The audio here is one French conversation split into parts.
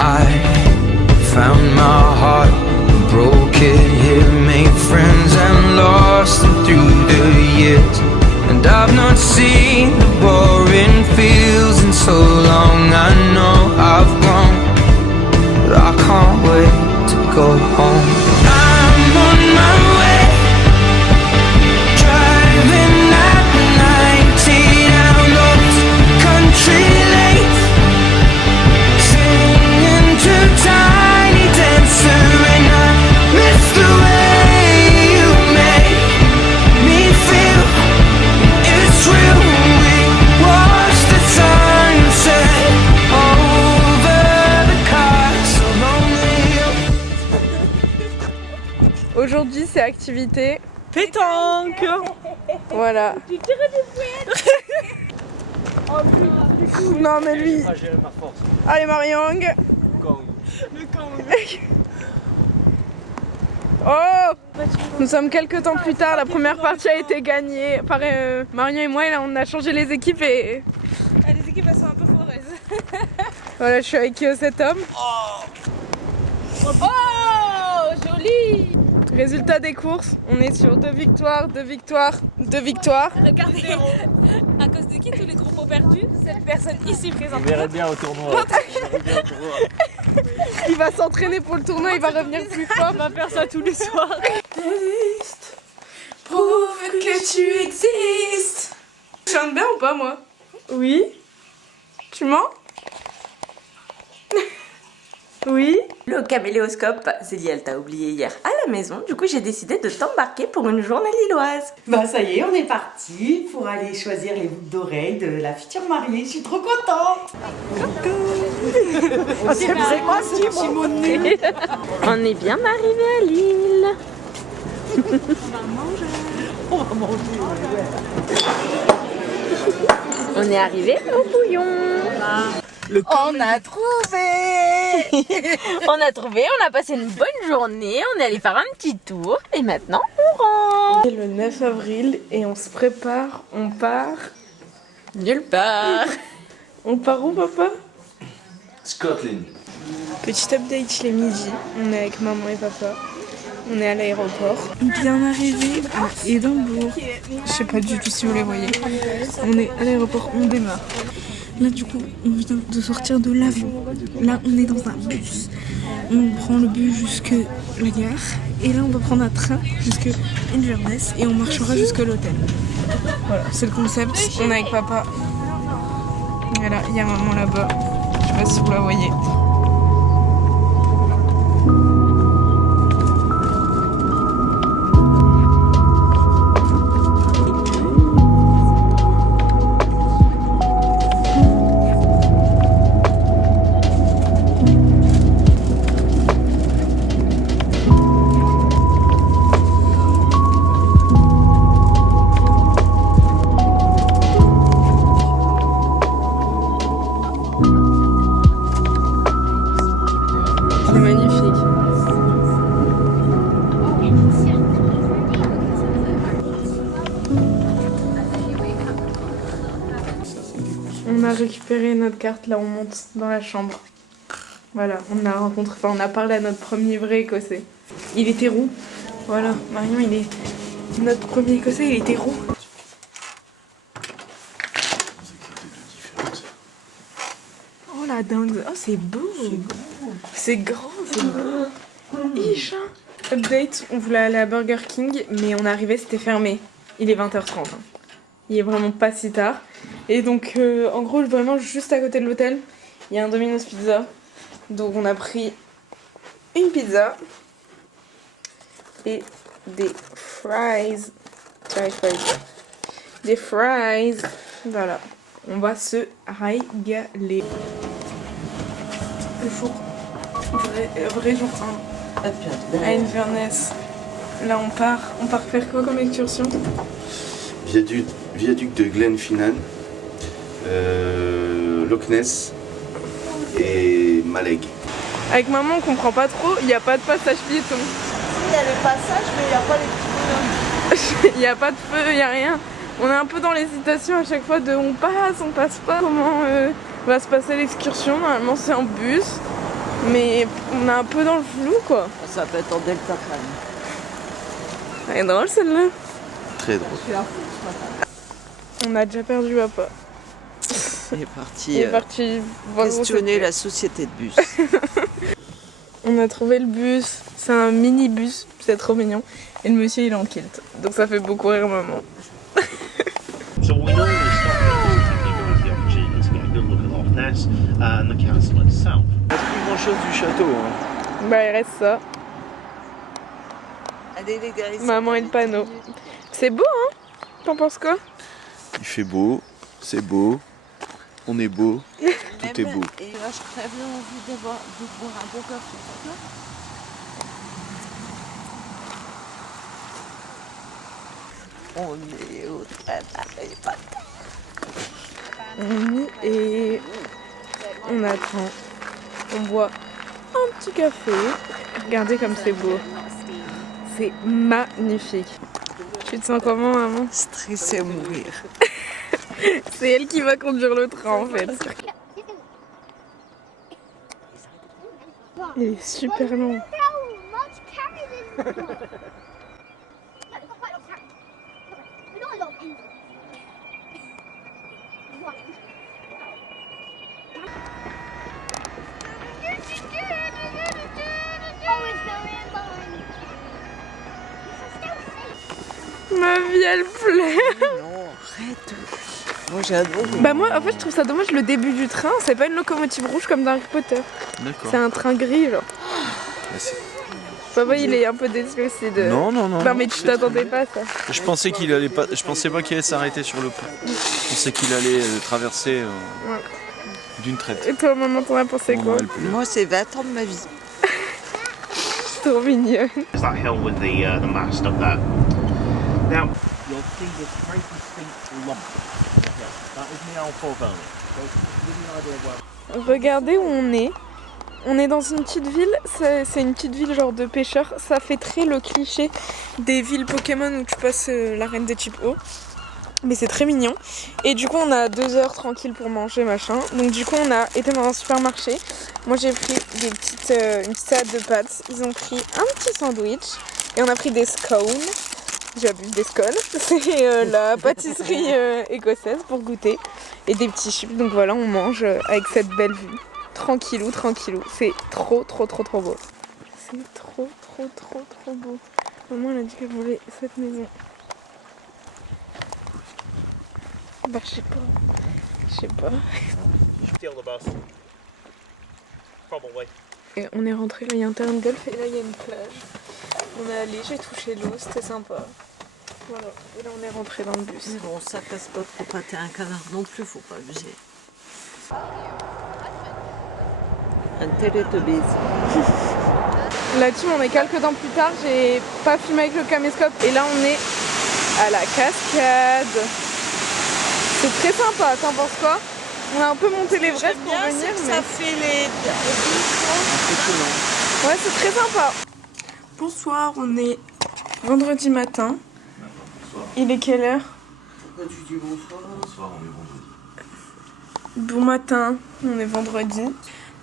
I found my heart, broke it here, made friends and lost them through the years. And I've not seen the boring fields in so long. I know I've grown, but I can't wait to go home. I'm on my way, driving at 90 down those country lanes, singing to Tiny Dancer, and I miss the way you make me feel. It's real. We watch the sunset over the castle lonely. Aujourd'hui c'est activité Pétanque. voilà. Non mais lui. Allez Mariang. Oh, nous sommes quelques temps plus tard, la première partie a été gagnée par Marion et moi et là on a changé les équipes et... Les équipes elles sont un peu foreuses. Voilà, je suis avec cet homme. Oh, joli. Résultat des courses, on est sur 2 victoires. Regardez, à cause de qui tous les groupes ont perdu? Cette personne ici présente. Je verrai bien au tournoi. Il va s'entraîner pour le tournoi, il va revenir plus fort. On va faire ça tous les soirs. Prouve que tu existes. Je chante bien ou pas moi? Oui. Tu mens? Oui. Le caméléoscope, Zélie, elle t'a oublié hier à la maison, du coup j'ai décidé de t'embarquer pour une journée lilloise. Bah ça y est, on est parti pour aller choisir les boucles d'oreilles de la future mariée. Je suis trop contente. C'est moi, c'est Timoné. On est bien arrivé à Lille. On va manger. On est arrivé au bouillon. On a trouvé. On a passé une bonne journée, on est allé faire un petit tour et maintenant on rentre. C'est le 9 avril et on se prépare, on part. Nulle part. On part où papa? Scotland. Petit update, il est midi, on est avec maman et papa. On est à l'aéroport. Bien arrivé à Édimbourg. Je sais pas du tout si vous les voyez. On est à l'aéroport, on démarre. Là du coup, on vient de sortir de l'avion. Là on est dans un bus. On prend le bus jusque la gare. Et là on va prendre un train jusque Inverness et on marchera jusque l'hôtel. Voilà, c'est le concept. On est avec papa. Voilà, il y a maman là-bas. Je sais pas si vous la voyez. C'est magnifique. On a récupéré notre carte, là on monte dans la chambre. Voilà, on a parlé à notre premier vrai écossais. Il était roux. Voilà, Marion, il est notre premier écossais, il était roux. Oh la dingue, oh c'est beau. C'est grand, c'est beau. Icha. Update, on voulait aller à Burger King, mais on est arrivé, c'était fermé. Il est 20h30. Hein. Il est vraiment pas si tard. Et donc, en gros, vraiment juste à côté de l'hôtel, il y a un Domino's Pizza. Donc on a pris une pizza et des fries. Des fries. Voilà. On va se régaler. Le jour vrai jour 1 à Inverness. Là on part faire quoi comme excursion? Viaduc de Glenfinnan, Loch Ness et Maleg. Avec maman on comprend pas trop, il n'y a pas de passage piéton. Il y a le passage mais il n'y a pas les petits bonhommes. Il n'y a pas de feu, il n'y a rien. On est un peu dans l'hésitation à chaque fois de on passe pas. Comment va se passer l'excursion? Normalement c'est en bus. Mais on est un peu dans le flou quoi. Ça peut être en delta crâne. Elle est drôle celle-là. Très drôle. On a déjà perdu papa. Il est parti, Il est parti voir questionner la société de bus. On a trouvé le bus. C'est un mini-bus. C'est trop mignon. Et le monsieur il est en kilt. Donc ça fait beaucoup rire maman. So we normally stop here just to give you the opportunity to get a good look at Loch Ness and the castle itself. Il reste plus grand chose du château. Hein. Bah il reste ça. Allez les gars, Maman et le panneau. C'est beau hein? T'en penses quoi? Il fait beau, c'est beau, on est beau, tout est beau. Et là, je crève l'envie de boire un bon café. On est au train. On y est. On attend. On boit un petit café. Regardez comme c'est beau. C'est magnifique. Tu te sens comment maman? Stressé à mourir. C'est elle qui va conduire le train en fait. Il est super long. Ma vie elle pleure. Non, arrête. Moi j'ai adoré. Bah moi en fait je trouve ça dommage le début du train, c'est pas une locomotive rouge comme dans Harry Potter. D'accord. C'est un train gris genre. Papa il est un peu déçu aussi de... Non. Non mais tu t'attendais pas à ça. Je pensais qu'il allait pas. Je pensais pas qu'il allait s'arrêter sur le pont. Je pensais qu'il allait traverser Ouais. d'une traite. Et toi maman t'en as pensé Bon, quoi? elle pleure. Moi c'est 20 ans de ma vie. Trop mignonne. There's that hill with the mast up there. Now, you'll see this very distinct lump. That is the Alpha Valley. So to give you an idea of where Regardez où on est. On est dans une petite ville, c'est une petite ville genre de pêcheurs. Ça fait très le cliché des villes Pokémon où tu passes l'arène des types O. Mais c'est très mignon. Et du coup on a 2 heures tranquille pour manger machin. Donc du coup on a été dans un supermarché. Moi j'ai pris une petite salade de pâtes. Ils ont pris un petit sandwich. Et on a pris des scones. J'abuse des scones. C'est la pâtisserie écossaise pour goûter. Et des petits chips. Donc voilà on mange avec cette belle vue. Tranquillou. C'est trop beau. C'est trop beau. Maman elle a dit qu'elle voulait cette maison. Bah je sais pas. steal the bus. Probably. Et on est rentré, là il y a un terrain de golf et là il y a une plage. On est allé, j'ai touché l'eau, c'était sympa. Voilà, et là on est rentré dans le bus. Mais bon, ça casse pas trop pâter un canard non plus, faut pas abuser. Un télétubbies. Là-dessus on est quelques temps plus tard, j'ai pas filmé avec le caméscope et là on est à la cascade. C'est très sympa, t'en penses quoi? On a un peu monté les braises pour venir, mais... Ça fait les... Ouais, c'est très sympa. Bonsoir, on est vendredi matin. Il est quelle heure? Pourquoi tu dis bonsoir? Bonsoir, on est vendredi. Bon matin, on est vendredi.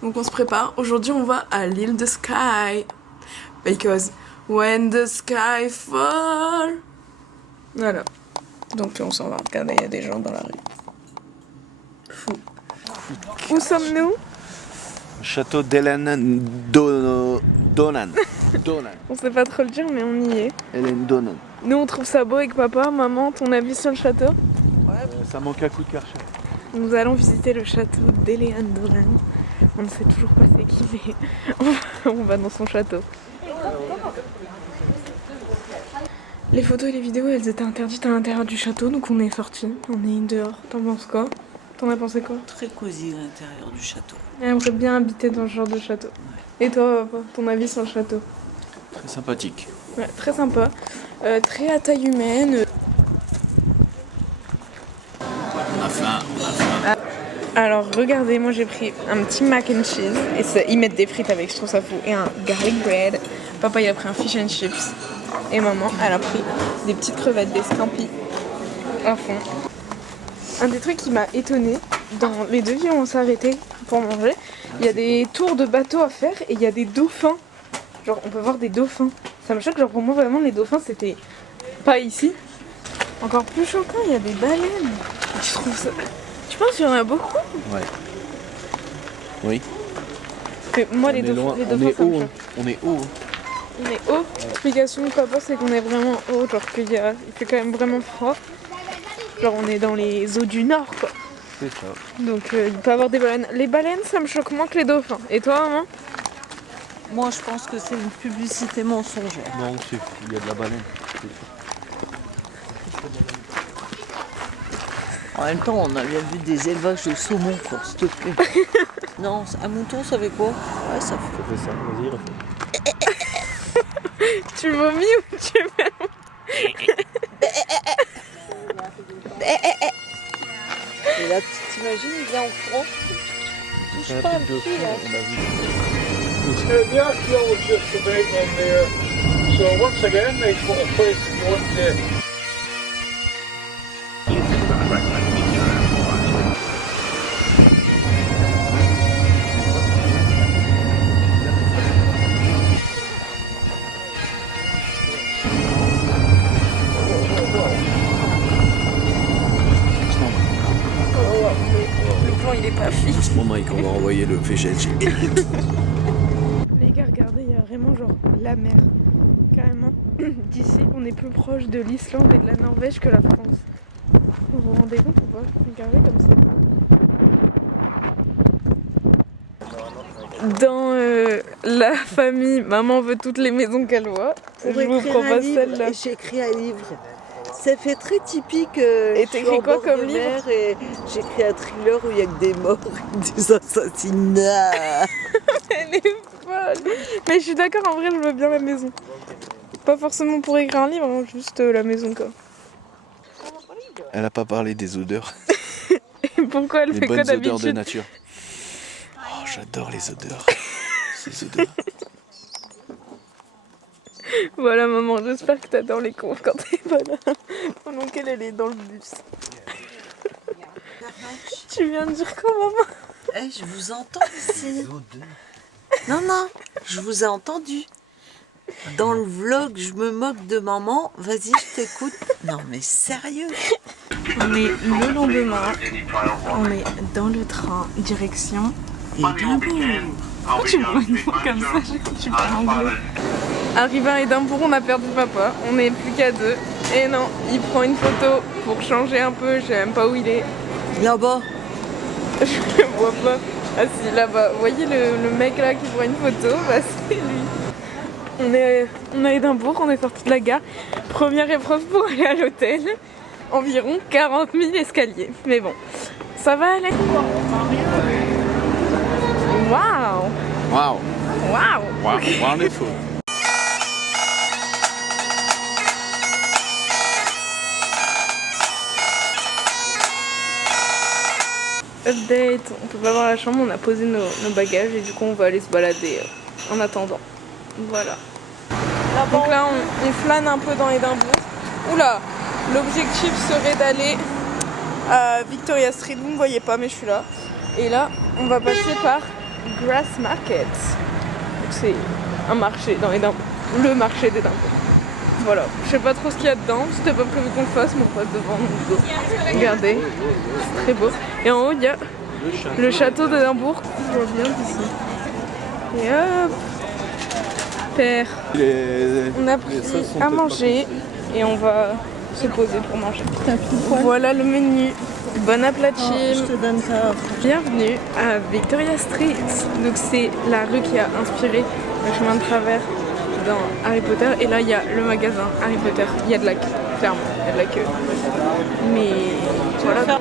Donc on se prépare. Aujourd'hui, on va à l'île de Skye. Because when the sky fall. Voilà. Donc on s'en va. Regardez, il y a des gens dans la rue. Fou. Où sommes-nous? Château d'Hélène Donan. On sait pas trop le dire, mais on y est. Hélène Donan. Nous, on trouve ça beau avec papa. Maman, ton avis sur le château? Ça manque à coup de karcher. Nous allons visiter le château d'Hélène Dolan. On ne sait toujours pas c'est qui, mais on va dans son château. Les photos et les vidéos, elles étaient interdites à l'intérieur du château, donc on est sortis. On est dehors. T'en penses quoi? T'en as pensé quoi? Très cosy à l'intérieur du château. J'aimerais bien habiter dans ce genre de château. Et toi, papa, ton avis sur le château? Très sympathique. Ouais, très sympa. Très à taille humaine. On a faim. Alors regardez, moi j'ai pris un petit mac and cheese et ça, ils mettent des frites avec, je trouve ça fou, et un garlic bread. Papa il a pris un fish and chips et maman elle a pris des petites crevettes, des scampi à fond. Un des trucs qui m'a étonnée dans les deux villes où on s'est arrêté pour manger, Il y a des tours de bateaux à faire et il y a des dauphins. Genre on peut voir des dauphins. Ça me choque, genre pour moi vraiment les dauphins c'était pas ici. Encore plus choquant, il y a des baleines. Je trouve ça... Tu penses qu'il y en a beaucoup? Ouais. Oui. Parce que moi les dauphins, ça me choque. On est haut. On est haut. L'explication de papa c'est qu'on est vraiment haut, genre il fait quand même vraiment froid. Genre on est dans les eaux du nord quoi. C'est ça. Donc il peut y avoir des baleines. Les baleines ça me choque moins que les dauphins. Et toi maman? Moi, je pense que c'est une publicité mensongère. Non, il y a de la baleine. En même temps, on a bien vu des élevages de saumon, quoi, s'il te plaît. Non, un mouton, ça fait quoi? Ouais, ça fait... Fais ça, vas-y, refais. Tu vomis ou tu fais... Et là, t'imagines, il vient en courant. C'est un truc de fou, on a vu. The archaeologists have been in there, so once again, nice little place to go into. Le plan il est pas fixe. En ce moment, on va envoyer le VGLG. Les gars, regardez, il y a vraiment genre la mer. Carrément, d'ici, on est plus proche de l'Islande et de la Norvège que la France. Vous vous rendez compte ou pas? Regardez comme c'est beau. Dans la famille, maman veut toutes les maisons qu'elle voit. Je vous propose celle-là. J'ai écrit un livre. Ça fait très typique. Et t'écris quoi comme livre? Et j'ai écrit un thriller où il y a que des morts, des assassinats. Elle est folle. Mais je suis d'accord, en vrai, je veux bien la maison. Pas forcément pour écrire un livre, hein, juste la maison quoi. Elle a pas parlé des odeurs. Et pourquoi elle Les fait quoi bonnes odeurs de d'habitude? nature. Oh, j'adore les odeurs. Ces odeurs. Voilà maman, j'espère que t'adores les confs quand t'es pas là. Pendant qu'elle est dans le bus. Tu viens de dire quoi maman? Eh, je vous entends ici. Non, non, je vous ai entendu. Dans le vlog, je me moque de maman. Vas-y, je t'écoute. Non, mais sérieux. On est le lendemain. On est dans le train, direction Édimbourg. Pourquoi tu me vois une fois comme ça? Je parle anglais. Arrivé à Édimbourg, on a perdu papa. On n'est plus qu'à deux. Et non, il prend une photo pour changer un peu. Je sais même pas où il est. Là-bas. Je le vois pas. Ah si, là-bas. Vous voyez le mec là qui prend une photo? Bah c'est lui. On est à Édimbourg, on est sorti de la gare. Première épreuve pour aller à l'hôtel. Environ 40 000 escaliers. Mais bon, ça va aller. Waouh! Waouh. Waouh! Wow. Wonderful. Update, on peut pas voir la chambre, on a posé nos bagages et du coup on va aller se balader en attendant. Voilà. Donc là on flâne un peu dans Édimbourg. Oula, l'objectif serait d'aller à Victoria Street, vous ne voyez pas mais je suis là. Et là on va passer par Grassmarket. C'est un marché dans Édimbourg, le marché d'Édimbourg. Voilà, je sais pas trop ce qu'il y a dedans, c'était pas prévu qu'on le fasse, mais on passe devant, donc go. Regardez, c'est très beau. Et en haut, il y a le château d'Édimbourg, on voit bien d'ici. Et hop, père, on a pris à manger et on va se poser pour manger. Voilà le menu, bon appétit. Je te donne ça. Bienvenue à Victoria Street, donc c'est la rue qui a inspiré le chemin de travers dans Harry Potter, et là il y a le magasin Harry Potter, il y a de la queue, clairement, il y a de la queue. Mais voilà.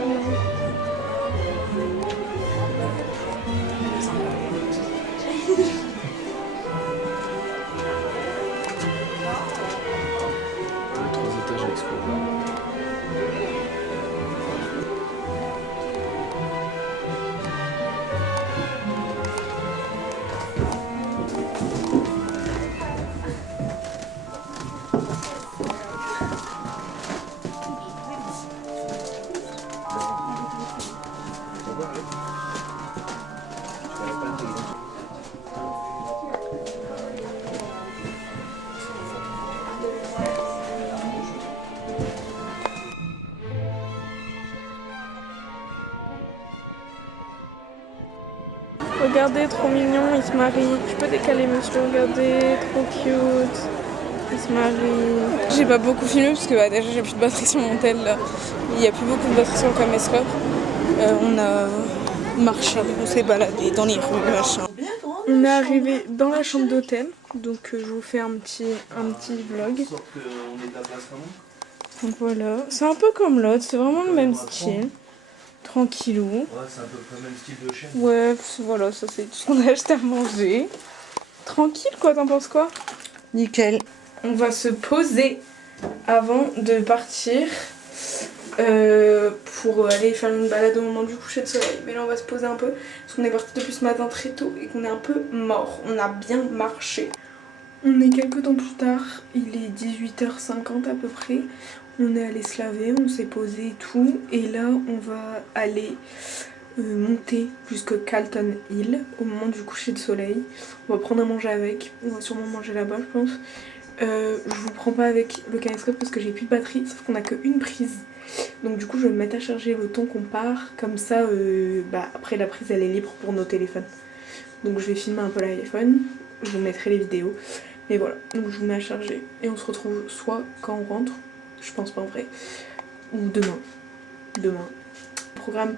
Regardez, trop mignon, il se marie. Tu peux décaler monsieur, regardez, trop cute. Il se marie. J'ai pas beaucoup filmé parce que déjà j'ai plus de batterie sur mon tel là. Il y a plus beaucoup de batterie sur le caméscope. On a marché, on s'est baladé dans les rues, machin. On est arrivé dans la chambre d'hôtel, donc je vous fais un petit vlog. Donc voilà, c'est un peu comme l'autre, c'est vraiment le même style. Tranquillou. Ouais, c'est à peu près le même style de chaîne. Ouais, voilà, ça c'est tout ce qu'on a acheté à manger. Tranquille quoi, t'en penses quoi? Nickel. On va se poser avant de partir pour aller faire une balade au moment du coucher de soleil. Mais là on va se poser un peu parce qu'on est parti depuis ce matin très tôt et qu'on est un peu mort. On a bien marché. On est quelques temps plus tard, il est 18h50 à peu près. On est allé se laver, on s'est posé et tout. Et là on va aller monter jusqu'à Calton Hill au moment du coucher de soleil. On va prendre à manger avec, on va sûrement manger là-bas je pense. Je vous prends pas avec le caméscope parce que j'ai plus de batterie, sauf qu'on a qu'une prise. Donc du coup je vais me mettre à charger le temps qu'on part, comme ça après la prise elle est libre pour nos téléphones. Donc je vais filmer un peu l'iPhone, je vous mettrai les vidéos. Mais voilà, donc je vous mets à charger et on se retrouve soit quand on rentre, je pense pas en vrai, ou demain. Demain. Au programme,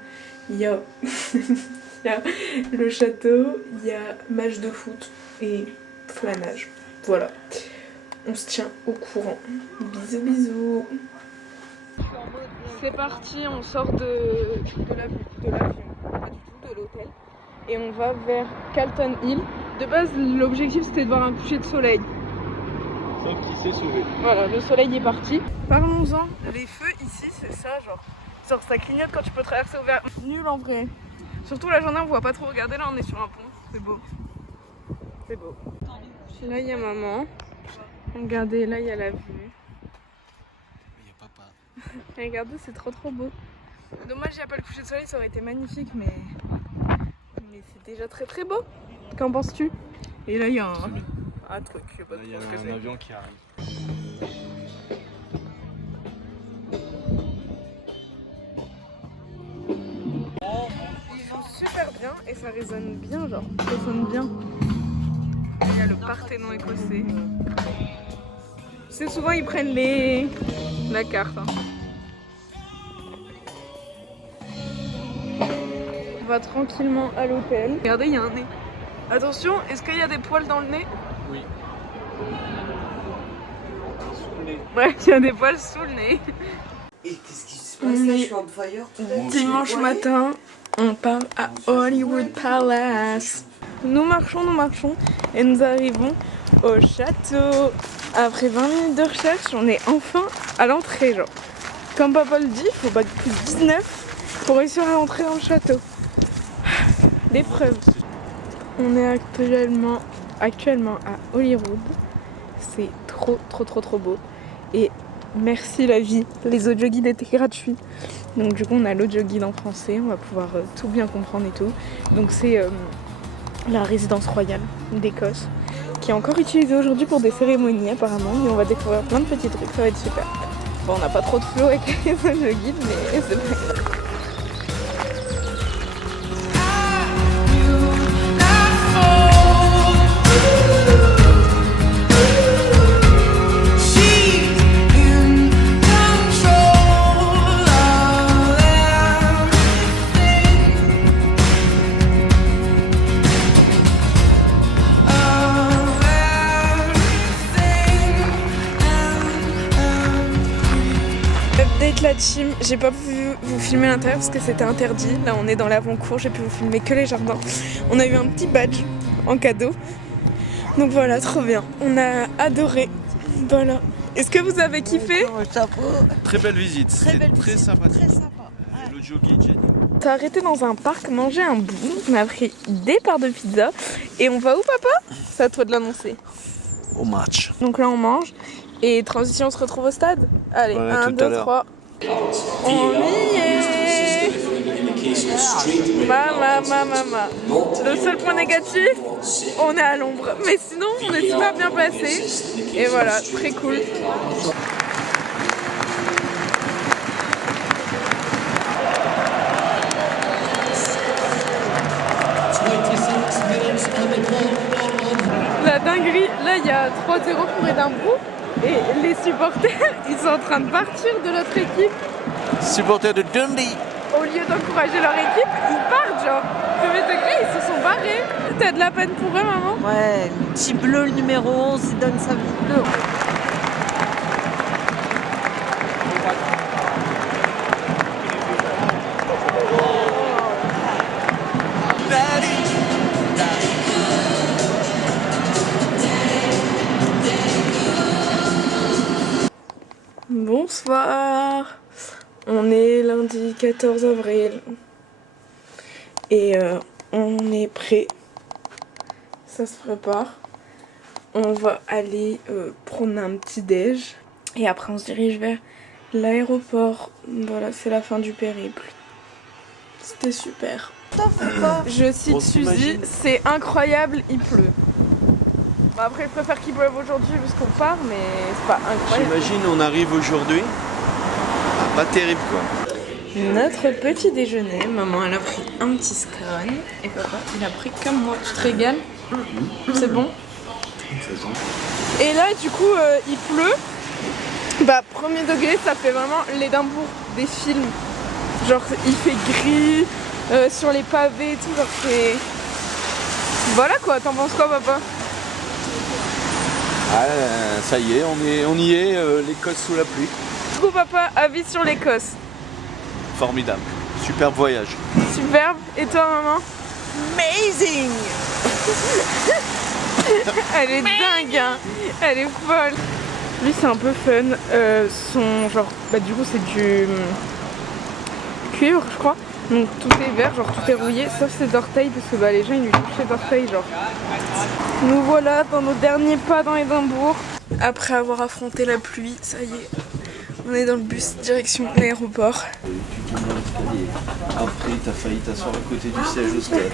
il y a, il y a le château, il y a match de foot et flanage. Voilà. On se tient au courant. Bisous bisous. C'est parti, on sort de l'avion, pas du tout, de l'hôtel. Et on va vers Calton Hill. De base, l'objectif c'était de voir un coucher de soleil. Sauf qu'il s'est sauvé. Voilà, le soleil est parti. Parlons-en, les feux ici c'est ça, genre ça clignote quand tu peux traverser au vert. Nul en vrai. Surtout la journée on voit pas trop, regardez là on est sur un pont, c'est beau. C'est beau. Là il y a maman. Regardez, là il y a la vue. Il y a papa. Regardez, c'est trop beau. Dommage, il n'y a pas le coucher de soleil, ça aurait été magnifique, mais c'est déjà très beau. Qu'en penses-tu? Et là il y a un truc. Je sais pas Là, il y a un avion qui arrive. Il joue super bien et ça résonne bien, genre ça sonne bien. Il y a le Parthénon écossais. C'est souvent ils prennent la carte. Hein. On va tranquillement à l'hôtel. Regardez, il y a un nez. Attention, est-ce qu'il y a des poils dans le nez? Oui. Sous le nez. Ouais, il y a des poils sous le nez. Et qu'est-ce qui se passe là? Je suis en fire tout à l'heure. Dimanche matin, on part à Hollywood Palace. Nous marchons et nous arrivons au château. Après 20 minutes de recherche, on est enfin à l'entrée. Genre, comme papa le dit, il faut battre plus de 19 pour réussir à entrer dans le château. L'épreuve. On est actuellement à Hollywood. C'est trop beau. Et merci la vie. Les audio guides étaient gratuits. Donc du coup on a l'audio guide en français. On va pouvoir tout bien comprendre et tout. Donc c'est la résidence royale d'Écosse, qui est encore utilisée aujourd'hui pour des cérémonies apparemment. Et on va découvrir plein de petits trucs. Ça va être super. Bon, on n'a pas trop de flow avec les audio guides, mais c'est pas grave. La team, j'ai pas pu vous filmer l'intérieur parce que c'était interdit. Là on est dans l'avant-cour, j'ai pu vous filmer que les jardins. On a eu un petit badge en cadeau. Donc voilà, trop bien. On a adoré. Voilà. Est-ce que vous avez kiffé? Très belle visite, c'était très sympathique. Très sympa. L'audio guide, génial. On s'est arrêté dans un parc, manger un bout. On a pris des parts de pizza. Et on va où papa? C'est à toi de l'annoncer. Au match. Donc là on mange. Et transition, on se retrouve au stade. Allez, Ouais, 1, tout à 2, l'heure. 3. On y est. Mama. Le seul point négatif, on est à l'ombre. Mais sinon, on est super bien placé. Et voilà, très cool. dinguerie. Là, il y a 3-0 pour Édimbourg. Et les supporters, ils sont en train de partir de notre équipe. Supporters de Dundee. Au lieu d'encourager leur équipe, ils partent genre. Premier degré, ils se sont barrés. T'as de la peine pour eux, maman? Ouais, le petit bleu, le numéro 11, il donne sa vie. Bonsoir. On est lundi 14 avril. Et on est prêt. Ça se prépare. On va aller prendre un petit déj. Et après on se dirige vers l'aéroport. Voilà, c'est la fin du périple. C'était super. Je cite Suzy, c'est incroyable, il pleut. Bon, après je préfère qu'il pleuve aujourd'hui parce qu'on part, mais c'est pas incroyable. J'imagine on arrive aujourd'hui. Ah, pas terrible quoi. Notre petit déjeuner, maman elle a pris un petit scone et papa il a pris comme moi. Tu te régales? C'est bon? Et là du coup il pleut. Bah premier degré ça fait vraiment l'Édimbourg des films. Genre il fait gris sur les pavés et tout, genre c'est... Voilà quoi, t'en penses quoi papa? Ah, ça y est, on y est, l'Écosse sous la pluie. Du coup papa, avis sur l'Écosse? Formidable, superbe voyage. Superbe, et toi maman? Amazing. Elle est dingue hein. Elle est folle. Lui c'est un peu fun, son genre, bah du coup c'est du cuivre je crois. Donc tout est vert, genre tout est rouillé, sauf ses orteils parce que bah les gens ils lui touchent les orteils genre. Nous voilà dans nos derniers pas dans Édimbourg. Après avoir affronté la pluie, ça y est, on est dans le bus direction l'aéroport. Après t'as failli t'asseoir à côté du siège au stade.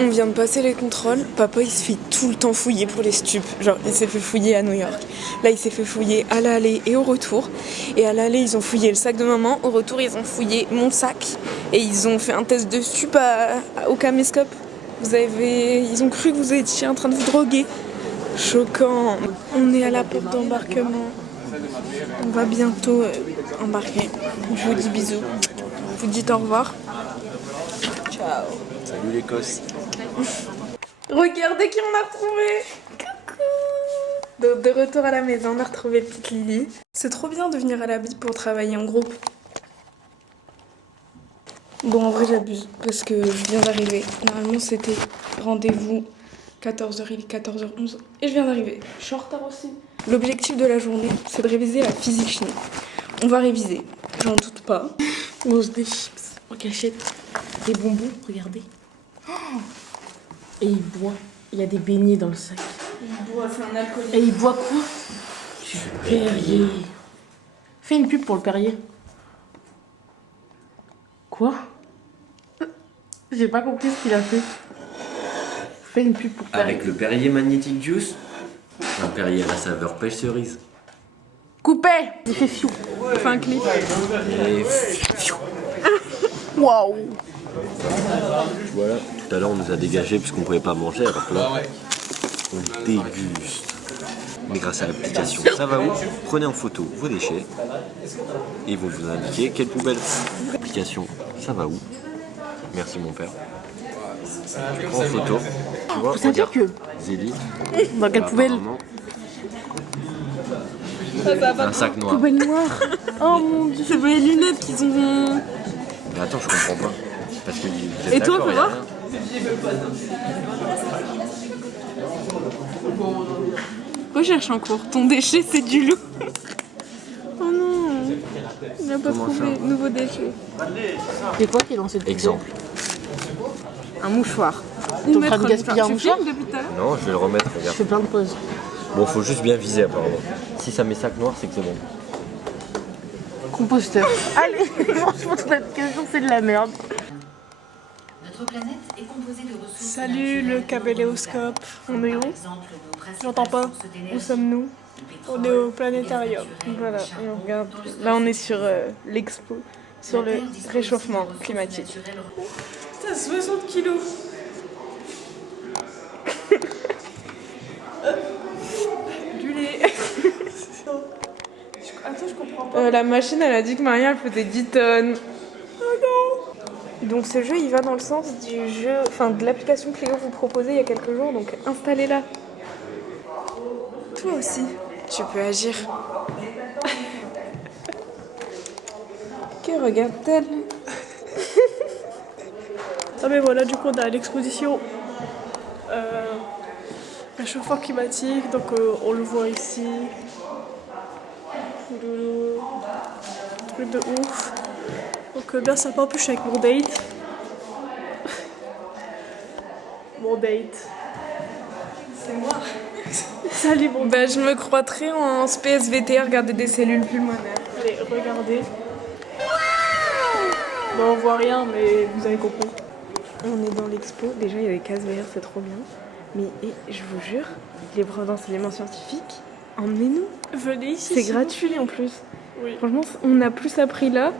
On vient de passer les contrôles, papa il se fait tout le temps fouiller pour les stupes. Genre il s'est fait fouiller à New York. Là il s'est fait fouiller à l'aller et au retour. Et à l'aller ils ont fouillé le sac de maman, au retour ils ont fouillé mon sac. Et ils ont fait un test de stup au caméscope. Ils ont cru que vous étiez en train de vous droguer. Choquant. On est à la porte d'embarquement. On va bientôt embarquer. Je vous dis bisous. Vous dites au revoir. Ciao. Salut l'Écosse. Regardez qui on a retrouvé. Coucou. De retour à la maison, on a retrouvé petite Lily. C'est trop bien de venir à la bille pour travailler en groupe. Bon, en vrai, j'abuse parce que je viens d'arriver. Normalement, c'était rendez-vous 14h, il est 14h11 et je viens d'arriver. Je suis en retard aussi. L'objectif de la journée, c'est de réviser la physique-chimie. On va réviser, j'en doute pas. On mange des chips en cachette, des bonbons, regardez. Et il boit. Il y a des beignets dans le sac. Il boit, c'est un alcoolique. Et il boit quoi? Du Perrier. Fais une pub pour le Perrier. Quoi? J'ai pas compris ce qu'il a fait. Fais une pub pour Perrier. Avec le Perrier Magnetic Juice, un Perrier à la saveur pêche cerise. Coupé! J'ai fait fiou. Fais un clip. Et Waouh! voilà, tout à l'heure on nous a dégagé puisqu'on pouvait pas manger, alors que là, on déguste. Mais grâce à l'application Ça va où, prenez en photo vos déchets et ils vont vous indiquer quelle poubelle. L'application Ça va où. Merci mon père. Tu prends en photo. Tu vois, Vous savez que Zélie. dans quelle poubelle? Un sac noir. Poubelle noire. Oh mon dieu, c'est mes lunettes qu'ils ont. Mais attends, je comprends pas. Parce que vous êtes Et toi, d'accord, faut y a voir rien. Recherche en cours. Ton déchet, c'est du loup. Oh non. Il n'a pas Comment trouvé. ça Nouveau déchet. C'est quoi qui est dans cette poubelle? Exemple. Un mouchoir. Où T'es en train mettre de le gaspiller un mouchoir? mouchoir? Tu filmes depuis tout à l'heure? Non, je vais le remettre, Je regarde. fais plein de pauses. Bon, faut juste bien viser apparemment. Si ça met sac noir, c'est que c'est bon. Composteur. Allez, franchement, cette question, c'est de la merde. Notre planète est composée de ressources. Salut le caméléoscope. On est où? J'entends pas. Où sommes-nous? On est au planétarium. Voilà, et on regarde. Là, on est sur l'expo, sur le réchauffement climatique. T'as 60 kilos. Du lait. Attends, je comprends pas. La machine, elle a dit que Maria, elle faisait 10 tonnes. Oh non. Donc ce jeu, il va dans le sens du jeu, enfin de l'application que Cléo vous proposait il y a quelques jours, donc installez-la. Toi aussi, tu peux agir. Que regarde-t-elle? Ah mais voilà, du coup on a l'exposition réchauffement climatique, donc on le voit ici. Le truc de ouf. Donc bien sympa, en plus je suis avec mon date. Mon date. C'est moi. Salut mon date. Bah je me crois très en SPSVT à regarder des cellules pulmonaires. Allez, regardez. Bon, on voit rien, mais vous avez compris. On est dans l'expo, déjà il y a des cases VR, c'est trop bien. Mais je vous jure, les profs d'enseignement scientifique, emmenez-nous. Venez ici. C'est gratuit en plus. Oui. Franchement, on a plus appris là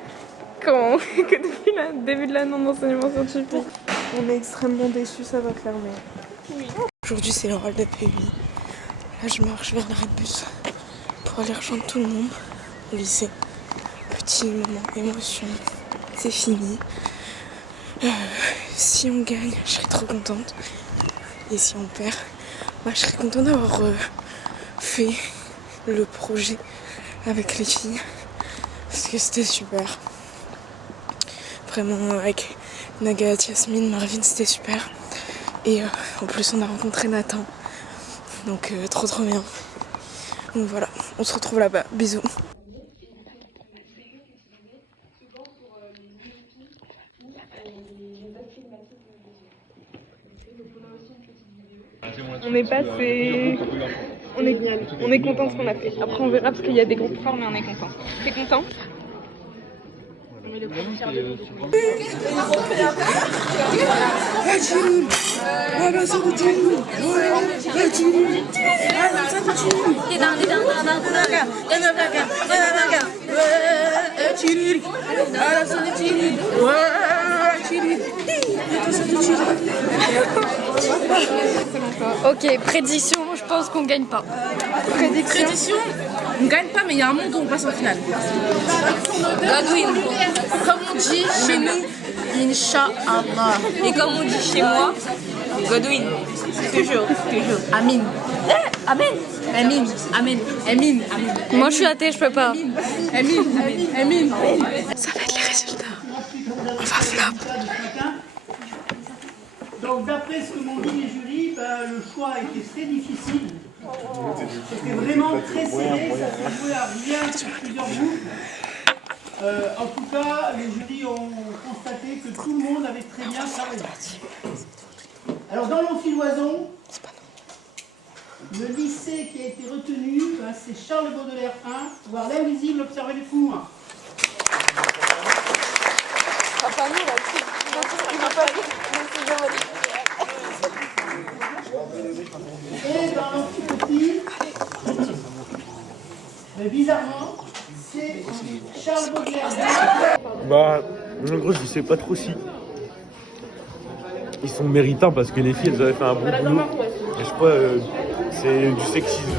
que depuis le début de l'année d'enseignement scientifique. On est extrêmement déçus, ça va fermer. Oui. Aujourd'hui c'est l'oral de PUI. Là je marche vers l'arrêt de bus pour aller rejoindre tout le monde au lycée. Petit moment émotion, c'est fini. Si on gagne, je serai trop contente. Et si on perd, bah, je serais contente d'avoir fait le projet avec les filles. Parce que c'était super. Vraiment, avec Nagat, Yasmine, Marvin, c'était super. Et en plus, on a rencontré Nathan. Donc, trop bien. Donc voilà, on se retrouve là-bas. Bisous. On est passé. On est content de ce qu'on a fait. Après on verra parce qu'il y a des groupes forts, mais on est content. T'es content? Ok, prédiction, je pense qu'on gagne pas. Prédiction, on gagne pas, mais il y a un monde où on passe en finale. Godwin. Comme on dit chez nous, Inch'Allah. Et comme on dit chez moi, Godwin. Toujours. Amin. Amen. Amin. Amen. Amin. Moi je suis athée, je peux pas. Amin. Ça va être les résultats. On va flop. Donc d'après ce que m'ont dit les jurys, le choix a été très difficile. C'était vraiment très serré, ça s'est joué à rien sur plusieurs groupes. En tout cas, les jurys ont constaté que tout le monde avait très bien travaillé. Alors dans l'Amphi-Loison, le lycée qui a été retenu, c'est Charles Baudelaire 1, voir l'invisible observer les fous. Et dans l'Amphi-Petit, mais bizarrement, c'est Charles Baudelaire. Bah, en gros, je sais pas trop si ils sont méritants parce que les filles, elles avaient fait un bon boulot. Et je crois c'est du sexisme.